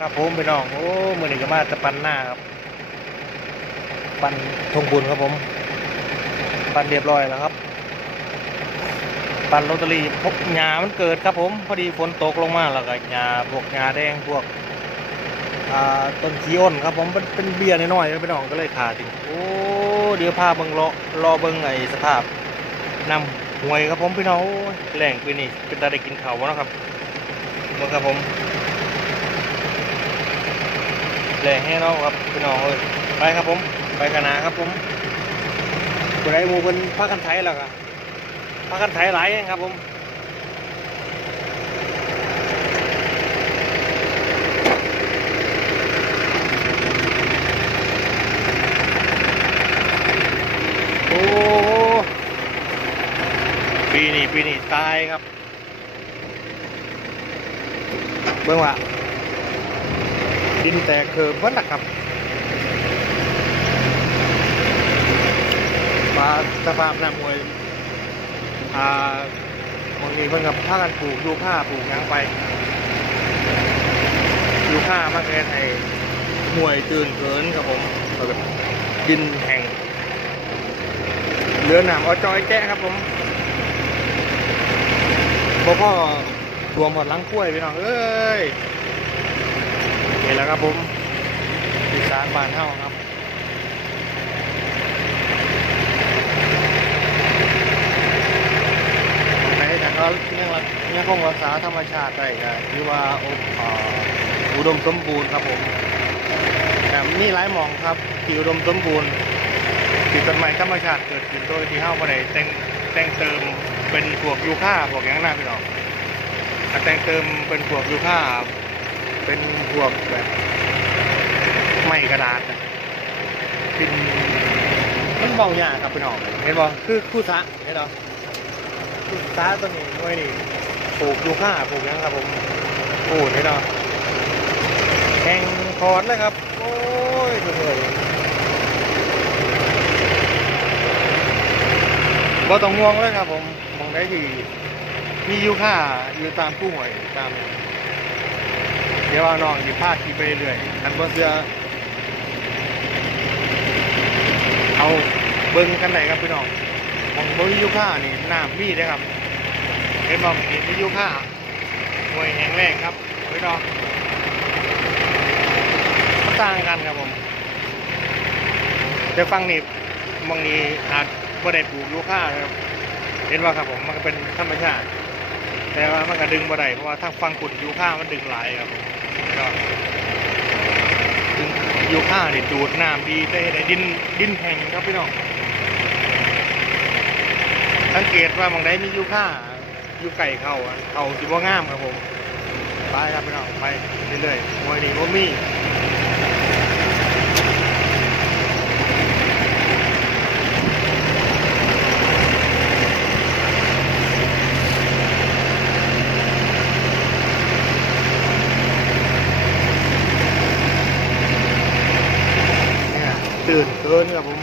ครับผมพี่น้อง โอ้มือนี้ก็มาจะปันหน้าครับ ปันทงบุญครับผม ปันเรียบร้อยแล้วครับ ปันลอตเตอรี่พบหญ้ามันเกิดครับผม พอดีฝนตกลงมาแล้วก็หญ้าพวกหญ้าแดงพวกต้นขีอ้นครับผมเป็นเป็นเบี้ยน้อยๆพี่น้องก็เลยขาดอีกโอ้เดี๋ยวพาเบิ่งรอรอเบิ่งไอ้สภาพน้ำหวยครับผมพี่น้องแหล่งปีนี้เป็นตาได้กินเขาวบ่เนะครับเบิ่งครับผม แหล่ให้เราครับพี่น้องเลยไปครับผม ไปกันนะครับผมผู้ใดหมู่เป็นพากันไทยแล้วก็พากันไทยหลายครับผมโอ้ปีนี้ปีนี้ตายครับ เบิ่งว่า ดินแตกเคิร์ฟเพิ่นะครับมาสภาพน้ำมวยอ่าบางทีเพิ่นกับพากันปลูกยูค่าปลูกยังไปยูค่ามาแค่ให้มวยตื่นเขินครับผมแบบดินแห่งเรือหนามอจอยแจ้ครับผมบ่อพ่อรวมหมดล้างกล้วยพี่น้องเอ้ย นี่แหละครับผมอีสานบ้านเฮาครับไปแต่ก็ยังรักยังคงรักษาธรรมชาติได้ก็ถือว่าอบเอ่ออุดมสมบูรณ์ครับผมแต่มีหลายหมองครับที่อุดมสมบูรณ์ที่ต้นไม้ธรรมชาติเกิดขึ้นโดยที่เฮาบ่ได้แต่งแต่งเติมเป็นพวกยูค่าพวกหยังน่าพี่น้องแต่งเติมเป็นพวกยูค่า เป็นพวกแบบไม่กระดาษนะเป็นมันเบาหยาครับพี่น้องเห็นบ่คือคู่สะเห็นบ่คู่สะตัวนี้ด้วยนี่ปลูกยูค่าปลูกยังครับผมโอ้เห็นบ่แข่งคอร์ดเลยครับ โอ้ยเหนื่อยบ่ต้องห่วงเลยครับผมมองได้ที่มียูค่าอยู่ตามผู้ห่วยตาม เดี๋ยวเอาน้องสิพาขี่ไปเรื่อยๆอันบ่เสื้อเอาเบิ่งกันไหนครับพี่น้องมองบ่มียูค่านี่น้ำมีด้อครับเห็นบ่มีมียูค่าห่วยแห้งแรงครับพี่น้องมันต่างกันครับผมแต่ฟังนี่มองนี้อาจบ่ได้ปลูกยูค่าครับเห็นว่าครับผมมันก็เป็นธรรมชาติ แต่ว่ามันก็ดึงบ่ได้เพราะว่าทางฟังขุดยูค่ามันดึงหลายครับผมก็ยูค่าเนี่ยดูดน้ำดีได้ได้ดินดินแห้งครับพี่น้องสังเกตว่าบางไดมียูค่ายูไก่เขาเขาสิบ่งามครับผมไปครับพี่น้องไปเรื่อยๆมวยนี่บ่มีนี่ยตื่นเกินครับผม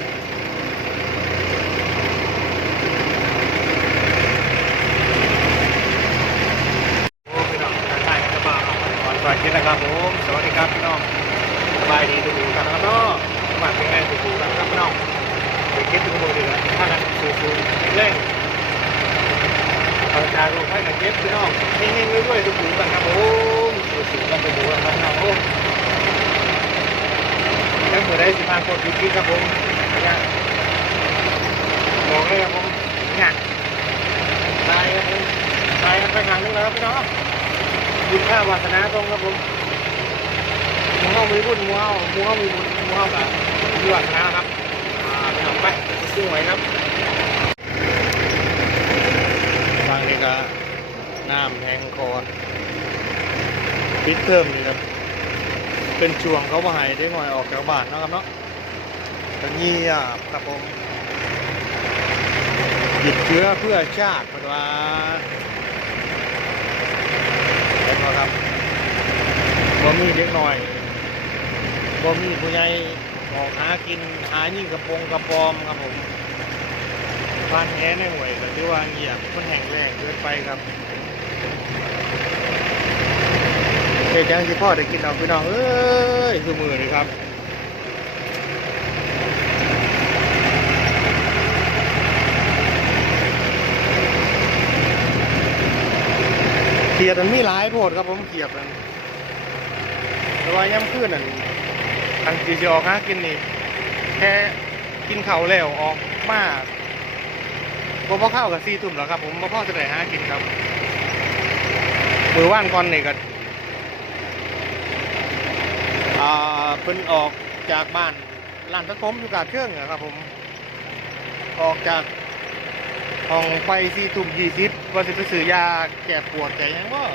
โอ้พี่น้องทักทายกันจะมาเอาไปก่อนสวัสดีนะครับผมสวัสดีครับพี่น้องสบายดีทุกท่านนะครับเนาะสมัครเป็นไงทุกท่านนะครับพี่น้องไปคิดถึงมือดีนะถ้ากันสู้ๆเร่ง เอาจารย์ให้กันเก็บพี่น้องเฮงๆเรื่อยๆทุกท่านครับผมสู้ๆกันไปดูนะครับน้องโอ้แล้วเมื่อได้สิบห้าคนพิกิครับผมเนี่ยมองเลยครับผมเนี่ยตายครับผมตายกันไปครั้งนึงแล้วครับพี่น้องบุญค่าวาสนาตรงครับผมมูเฮามีบุญมูเฮามูเฮามีบุญมูเฮากับมีวาสนาครับอ่าไปทำไปซื้อไว้ครับทางนี้ก็น้ำแทงคอปิดเทอมนี่ครับ เป็นช่วงเขามาให้ได้หน่อยออกจากบ้านนะครับเนาะก็เงียบครับผมหยุดเชื้อเพื่อชาติเป็นว่าเห็นไหมครับบ่มีเด็กหน่อยบ่มีผู้ใหญ่ออกหากินหายิ่งกระโปรงกระปอมครับผม บ้านแท้ในห่วยก็ที่ว่าเงียบมันแห้งแล้งเกินไปครับเด็กยังสิพ่อได้กินเอาพี่น้องเอ้ยคือมือเลยครับเขียดมันมีหลายโพดครับผมเขียดมันแต่ว่าย่ำขึ้นนั่นทางจีจออกหากินนี่แค่กินเข่าแล้วออกมา บ่พอเข้ากับซีตุ่มแล้วครับ ผมบ่พอจะได้หากินครับมือว่านก่อนนี่ก็อ่าเพิ่นออกจากบ้านร้านตะคมอยู่กาดเครื่องนะครับ ผม ออกจากห้องไปสี่ตุ่มยี่สิบว่าสิไปซื้อยาแก้ปวดแต่ยังว่า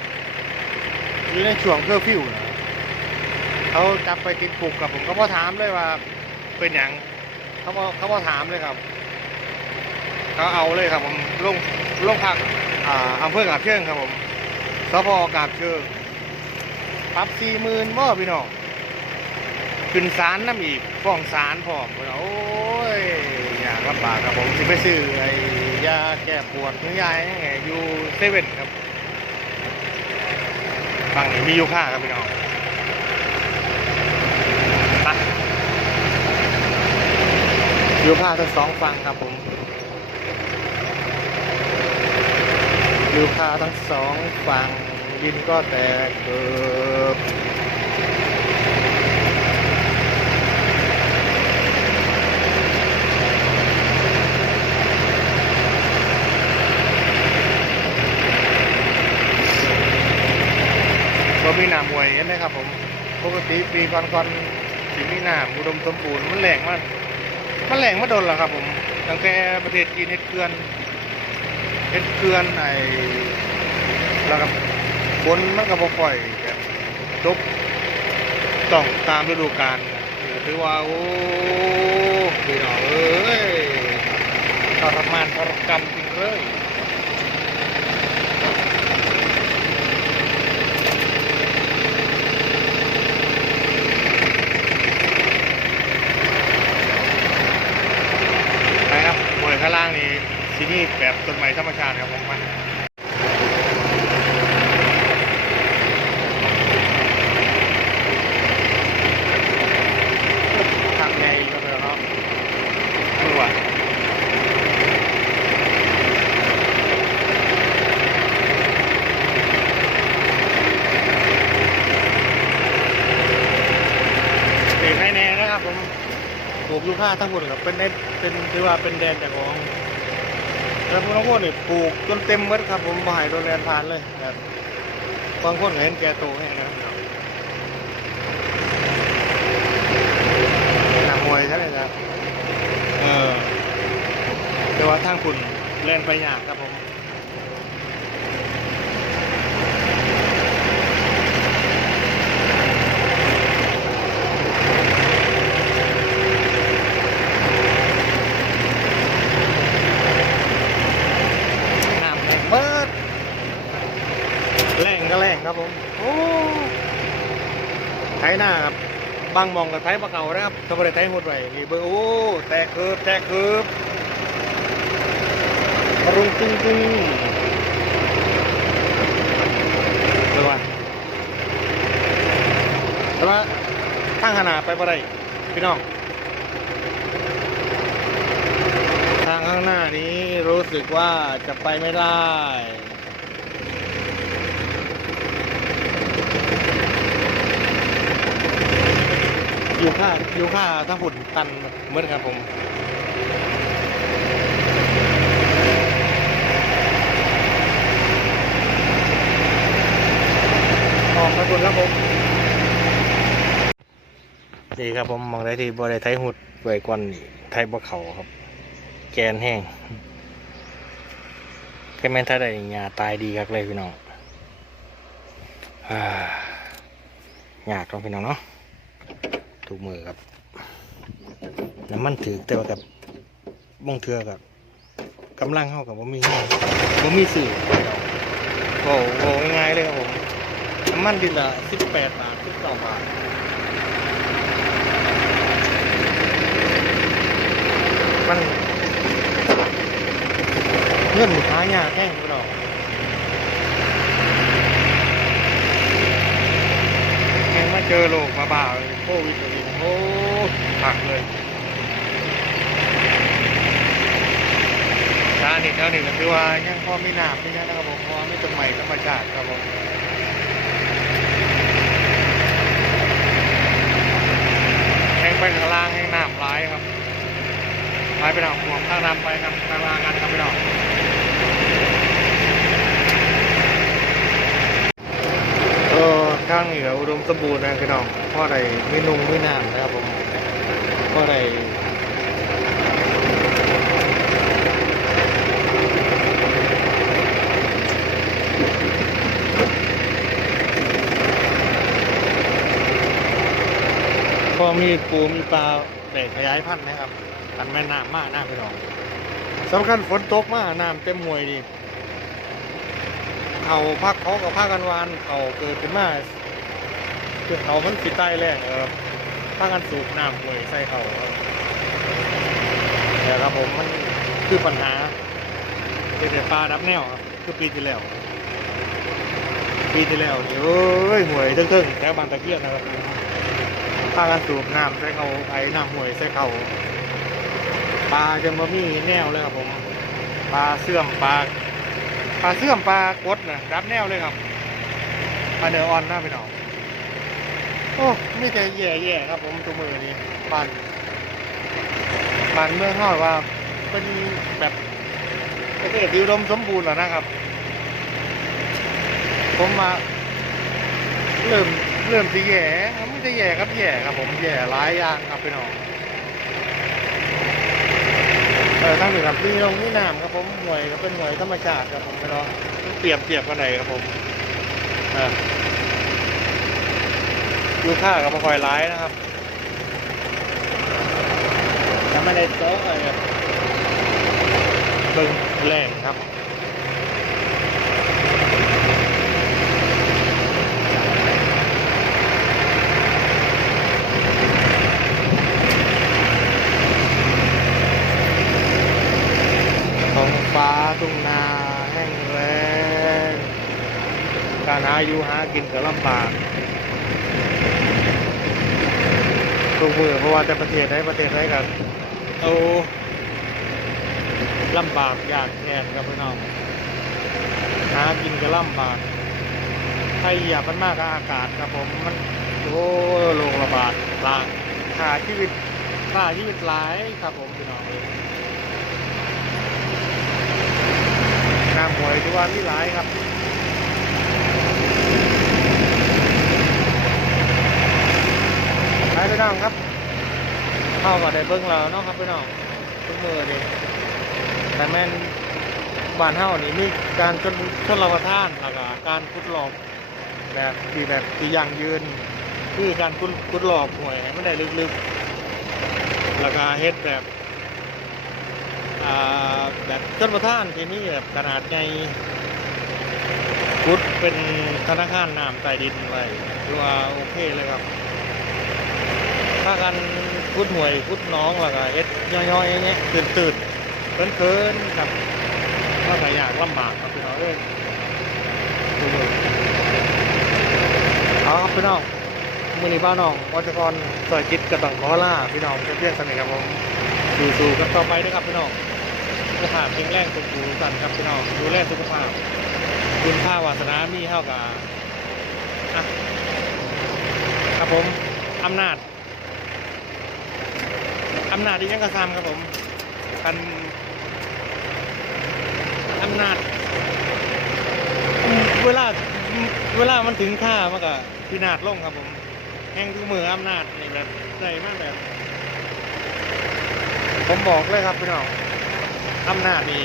อยู่ในช่วงเคอร์ฟิวนะเขาจับไปติดปุกกับผมเขาพอถามเลยว่าเป็นอย่างเขาพอเขาพอถามเลยครับ เขาเอาเลยครับผมลงลงพักอ่าอำเภอกาบเชิงครับผมสพกาบเชิงปรับสี่หมื่นบ่พี่น้องขึ้นศาลน้ำอีกฟ้องศาลพร้อมโอ้ยอย่ากลำบากครับผมสิไปซื้อไอ้ยาแก้ปวดขอยายยังไงอยู่เซเว่นครับฝั่งนี้มียูค่าครับพี่น้องไปยูค่าทั้งสองฝั่งครับผม ยูค่าทั้งสองฝั่งดินก็แตกเกิบก็มีหนามวยเห็นไหมครับผมปกติปีก่อนๆสิมีหนามอุดมสมบูรณ์มันแหลงมากมันแหลงมาโดนแล้วครับผมตั้งแต่ประเทศจีนเฮ็ดเกลือน เฮ็ดเกลือนไอ้แล้วก็ฝนมันก็บ่ค่อยจบตกต้องตามฤดูกาลถือว่าโอ้พี่น้องเอ้ยทรมานทรกรรมจริงเลย ไปครับบริเวณข้างล่างนี่ที่ นี่แบบต้นไม้ธรรมชาติครับผมมาทางในก็เลยเนาะดูว่ะเด็กให้แน่นะครับผมปลูกยูคาทั้งหมดครับเป็นได้เป็นถือว่าเป็นแดนจากของ แล้วพวกน้องพวกนี่ปลูกจนเต็มหมดครับ ผมบ่ให้โดนแรงผ่านเลยแบบบางคนเห็นแก่โตวแห้งนะครับหนามวยใช่ไหมครับ เออแต่ว่าทางคุณเล่นไปยากครับผมน้ำแห้งเบิดแรงก็แรง ครับผมโอ้ไถหน้าครับบางมองกับไถปลาเก่านะครับถ้าไมได้ไถหดไว้นี่เบอร์โอ้แตกคืบแตกคืบรุงตุ้งตุ้งเดี๋ยวก่อนแต่ว่าทางขนาดไปบ่ได้พี่น้อง ทางข้างหน้านี้รู้สึกว่าจะไปไม่ได้ อยู่ค่าอยู่ค่าถ้าหุ่นตันเมื่อครับผมขอบคุณครับผมดีครับผมมองได้ที่บริไทยหุดไว้ก่อนไทยบ่เขาครับ แกนแห้งแค่แม่นถ้าได้หญ้าตายดีครับเลยพี่น้องอ่าหยากต้องพี่น้องเนาะ ถูกมือครับน้ำมันถือแต่ว่ากับบงเทือกับกำลังเข้ากับว่ามีว่ามีสื่อโอ้โหง่ายเลยครับผมน้ำมันดินละสิบแปดบาทสิบสองบาทมันเงื่อนหายาแห้งพี่น้อ เจอโรคมาบ้าโควิดตัวนี้โอ้หักเลยทานี้ทานี้ก็คือว่ายังพ่อมีน้ำนี่นะครับผมเพราะว่ามีต้นไม้ธรรมชาติครับผมแห้งไปข้างล่างแห้งน้ำร้ายครับร้ายไปหน่อยห่วงข้างน้ำไปน้ำข้างล่างกันครับไปหน่อยเออข้างนี้ก็อุดมสมบูรณ์นะพี่น้องเพราะอะไรมีนุ่งมีน้ำนะครับผมเพราะอะไรพอมีปูมีปลาแบ่ขยายพันธุ์นะครับกันแม่น้ำมากน้าพี่น้องสำคัญฝนตกมากน้ำเต็มหวยดีเขาพักเขากับพักกันวานเขาเกิดขึ้นมา คือเขามันสิใต้แรงเออพักกันสูบน้ำหวยใส่เขาแต่ครับผมมันคือปัญหาเป็นแต่ปลาดับแนวครับคือปีที่แล้ว ปีที่แล้วนี่โอ้ยหวยเทิงๆแถวบางตะเกียบนะครับพากันสูบน้ำใส่เขาไอ้น้ำห่วยใส่เขาปลาจนบ่มีแนวเลยครับผมปลาเสื่อมปลาปลาเสื่อมปลากดนะรับแนวเลยครับปลาเนื้ออ่อนหน้าไปหน่องโอ้ไม่แต่แย่ๆครับผมตัวมือนี้บ้านบ้านเมืองเฮาว่าเป็นแบบประเทศที่อุดมสมบูรณ์แล้วนะครับ ผมมาเริ่มเริ่มจะแย่ไม่จะแย่ครับแย่ครับ ผมแย่หลายอย่างครับพี่น้องเออทั้งหนึ่งครับนี่ลงนี่น้ำครับผมหน่วยก็เป็นหน่วยธรรมชาติครับผมพี่น้องเปรียบเทียบกันไหนครับผมเอ อยูค่ากับมาคอยร้ายนะครับแต่ไมได้โต๊ะอะไรเบิ่งแรงครับท้องฟ้าทุ่งนาแห้งแล้งการหาอยู่หากินก็ลำบาก ทุกมือเพราะว่าแต่ประเทศไหนประเทศไหนกันโอ้ลำบากยากแค้นครับพี่น้องหากินก็ลำบากถ้าเหยียบมันมากับอากาศครับผมมันโอ้โรคระบาดลากขาชีวิตค่าชีวิตหลายครับผมพี่น้องน้ำหวยที่ว่ามีหลายครับ ไปพี่น้องครับเข้ากับได้เบิ้งแล้วเนาะครับพี่น้องทุกมือดิแต่แม่นบ้านเฮานี่มีการชนชนรับประทานแล้วก็การขุดหลอกแบบที่แบบที่ยั่งยืนคือการขุดขุดหลอกหวยให้มันได้ลึกๆแล้วก็เฮ็ดแบบอ่าแบบชนประทานที่นี่แบบขนาดใหญ่พุดเป็นธนาคารน้ำใต้ดินไว้ถือว่าโอเคเลยครับากันพุดหวยพุดน้องแล้วก็เฮ็ดย่อยๆอย่างเงี้ยตื่นตื่นเคินเคินครับก็หลายอย่างลำบากครับพี่น้องเอ้ยอเอาครับพี่น้องมือนี้บ้านน้องวัชกรสอยจิตกระต้องขอล่าพี่น้องเพื่อนสนิทครับผมสู้ๆกันต่อไปนะครับพี่น้องสุขภาพแข็งแรงสุขุมสันครับพี่น้องดูแลสุขภาพคุณค่าวาสนามีเท่ากับครับผมอำนาจ อำนาจที่ยังกระซามครับผมกันอำนาจ เวลาเวลามันถึงค่ามันก็พินาศลงครับผม แห่งทุกมืออำนาจนี่แบบใจมากแบบผมบอกเลยครับพี่น้องอำนาจนี่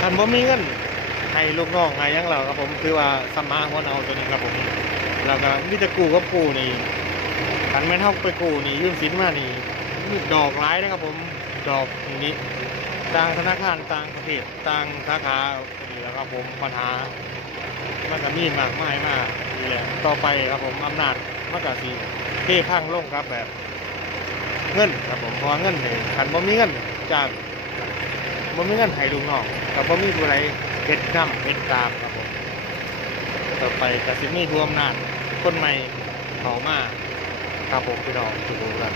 ท่านบ่มีเงินให้ลูกน้องให้ยังเราครับผม คือว่าสมาหัวเอาตัวนี้ครับผม แล้วก็มีแต่กู้กับกู้นี่ คันแม่นเฮาไปกู้นี่ยืมสินมานี่ดอกหลายนะครับผมดอกอย่างนี้ต่างธนาคารต่างประเทศต่างสาขานี่แหละครับผมปัญหามันก็มีมากมายมากนี่แหละต่อไปครับผมอำนาจมันก็สิเทพังลงครับแบบ เงินครับผมพราะว่าเงินนี่คันบ่มีเงินจากบ่มีเงินให้ลูกน้องกับบ่มีผู้ใดเฮ็ดน้ำเฮ็ดตามครับผมต่อไปกสิมีรวมนาจคนใหม่เขามา ครับผมพี่น้องทุกท่าน